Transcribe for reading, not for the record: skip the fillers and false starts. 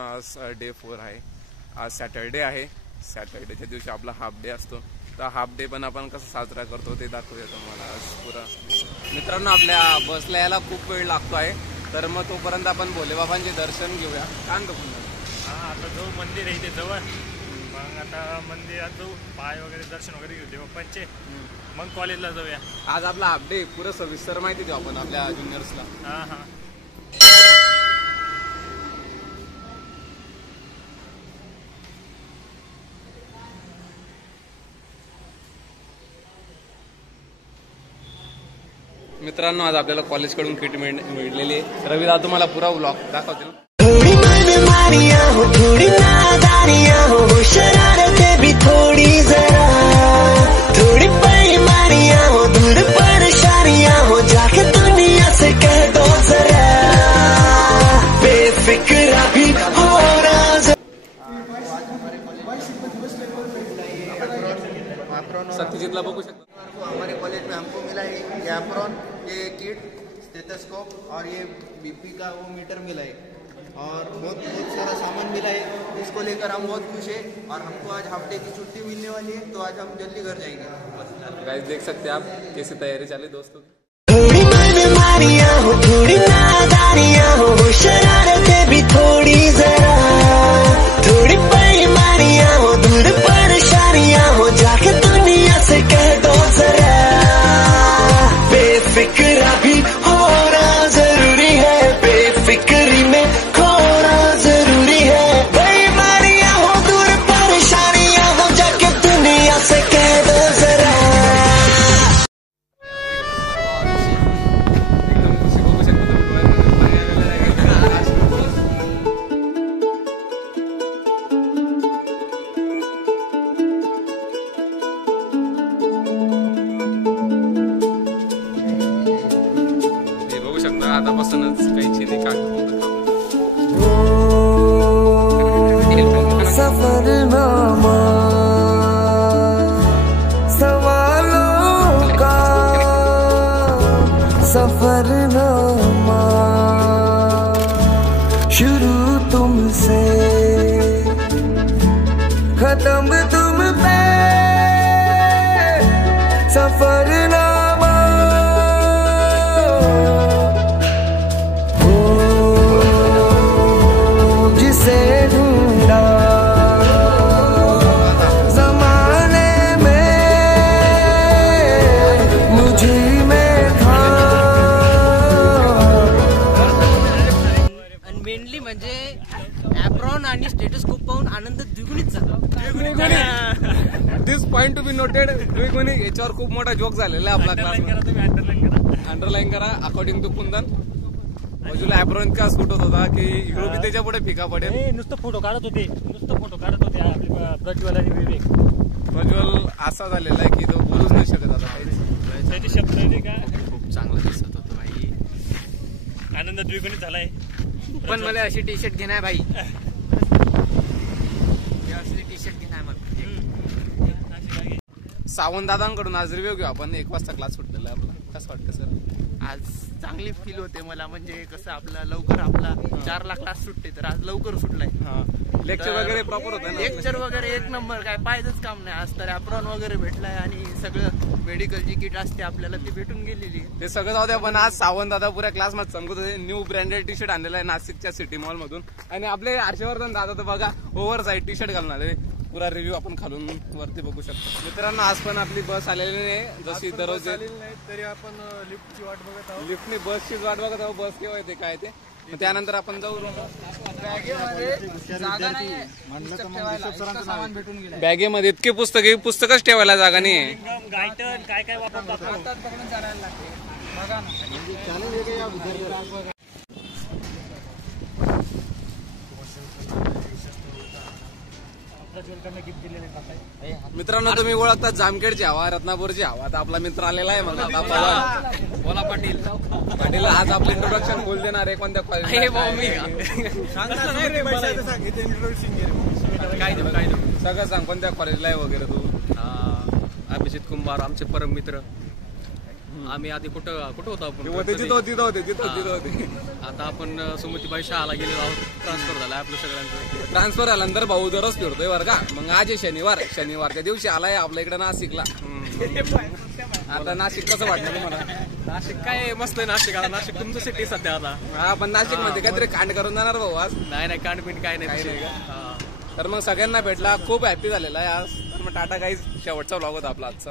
मित्रांनो आज डे 4 आहे. आज सॅटरडे आहे. सॅटरडेच्या दिवशी आपला हाफ डे असतो. तर हाफ डे पण आपण कसं साजरा करतो ते दाखवूया तुम्हाला आज पुरा. मित्रांनो आपल्या बसला यायला खूप वेळ लागतो आहे, तर मग तोपर्यंत आपण भोलेबाबांचे दर्शन घेऊया. काय म्हणतो पुन्हा? आता जो मंदिर आहे इथे जवळ, मग आता मंदिरात जाऊ, पाय वगैरे दर्शन वगैरे घेऊ देवप्पांचे, मग कॉलेजला जाऊया. आज आपला हाफ डे पुरं सविस्तर माहिती देऊ आपण आपल्या ज्युनियर्सला. हां मित्रांनो आज आपल्याला कॉलेजकडून किट मिळलेली आहे. रविदा तुम्हाला पुरा व्लॉग दाखवतील. थोड़ी मनमानियां हो, थोड़ी नादानियां हो, शरारतें भी थोड़ी जरा, थोड़ी बेईमानियां हो, दूर परेशानियां हो, जाके दुनिया से कह दो जरा, बेफिक्र भी हो रहा. सत्यजितला बघू शकतो. हमारे कॉलेज में हमको मिला है ये एप्रॉन, ये किट, स्टेथोस्कोप और ये बीपी का वो मीटर मिला है और बहुत सारा सामान मिला है. इसको लेकर हम बहुत खुश हैं और हमको आज हाफ डे की छुट्टी मिलने वाली है, तो आज हम जल्दी घर जाएंगे. गाइस देख सकते हैं आप कैसी तैयारी चल रही दोस्तों. थोड़ी मनमानियां हो, थोड़ी नादानियां हो, शरारतें भी थोड़ी जरा, थोड़ी बेईमानियां हो, दूर परेशानियां हो, जाके दुनिया से कह दो जरा, बेफिक्र भी होना जरूरी है, बेफिक्री में खोना जरूरी है, बेईमानियां हो, दूर परेशानियां हो, जाके दुनिया से कह दो जरा. आतापासूनच काही चिनी सफरनामा सवालों का, सफरनामा शुरू तुमसे, खत्म तुम पे, सफरनामा म्हणजे एप्रॉन आणि स्टेटोस्कोप पाहून आनंद द्विगुणित झाला. दिस पॉइंट टू बी नोटेड. द्विगुणी याच्यावर खूप मोठा जोक झालेला आहे आपला क्लास. अंडरलाईन करा. अकॉर्डिंग टू कुंदन बाजूला एप्रॉन इतका सूट होत होता की हिरो बी त्याच्या पुढे फिका पडेल. नुसतं फोटो काढत होते प्रज्वल आणि विवेक. प्रज्वल असा झालेला आहे की तो बोलूच नाही शकत आता. त्याचे शब्द नाही का, खूप चांगलं दिसत होतं भाई. आनंद द्विगुणित झालाय. पण मला अशी टी शर्ट घेणार भाई, असली टी शर्ट घेणार मला. सावंत दादांकडून आज रिव्ह्यू घेऊ आपण. 1 वाजता क्लास सुटलेला आहे आपला. कसं वाटतं सर? आज चांगली फील होते मला, म्हणजे कसं आपला लवकर आपला 4ला क्लास सुटते, तर आज लवकर सुटलाय. लेक्चर वगैरे प्रॉपर होतं. लेक्चर वगैरे एक नंबर, काय पाहिजेच काम नाही. आज तर एप्रॉन वगैरे भेटलाय आणि सगळं मेडिकलची किट असते आपल्याला ती भेटून गेलेली. ते सगळं जाऊ द्या, पण आज सावंत दादा पुऱ्या क्लासमध्ये चमकत होते. न्यू ब्रँडेड टी शर्ट आणलेला आहे नाशिकच्या सिटी मॉल मधून. आणि आपले हर्षवर्धन दादा तर बघा ओव्हर साईड टी शर्ट घालून आले. पुरा रिव्ह्यू आपण खालून वरती बघू शकतो. मित्रांनो आज पण आपली बस आलेली नाही जशी दररोज तरी आपण लिफ्टची वाट बघत आहोत. लिफ्टने बसची वाट बघत आहोत. बस केव्हा येते काय ते त्यानंतर आपण जाऊ. बॅगेमध्ये इतके पुस्तकच ठेवायला जागा नाही. गायटन काय काय वापरतात. मित्रांनो तुम्ही ओळखतात जामखेडची हवा, रत्नापूरची हवा. आता आपला मित्र आलेला आहे. मग आता बोला पाटील आज आपलं इंट्रोडक्शन बोल देणार आहे. कोणत्या कॉलेज सगळं सांग. कोणत्या कॉलेजला आहे वगैरे तू? अभिजित कुंभार आमचे परम मित्र. आम्ही आधी कुठं होतो आपण तिथं होते. आता आपण सुमतीबाई शहाला गेलेलो आहोत. ट्रान्सफर झाला आपलं सगळ्यांचं. ट्रान्सफर झाल्यानंतर भाऊ दररोज फिरतोय बरं का. मग आज आहे शनिवारच्या दिवशी आलाय आपल्या इकडे नाशिकला. आता नाशिक कसं वाटतं तुम्हाला? नाशिक काय मस्त आहे. नाशिक तुमचं सिटी सध्या आता. हा, पण नाशिक मध्ये काहीतरी कांड करून जाणार भाऊ आज. नाही कांडपिंड काय नाही. तर मग सगळ्यांना भेटला, खूप हॅपी झालेला आहे आज. तर मग टाटा गाईज, शेवटचा व्लॉग होता आपला आजचा.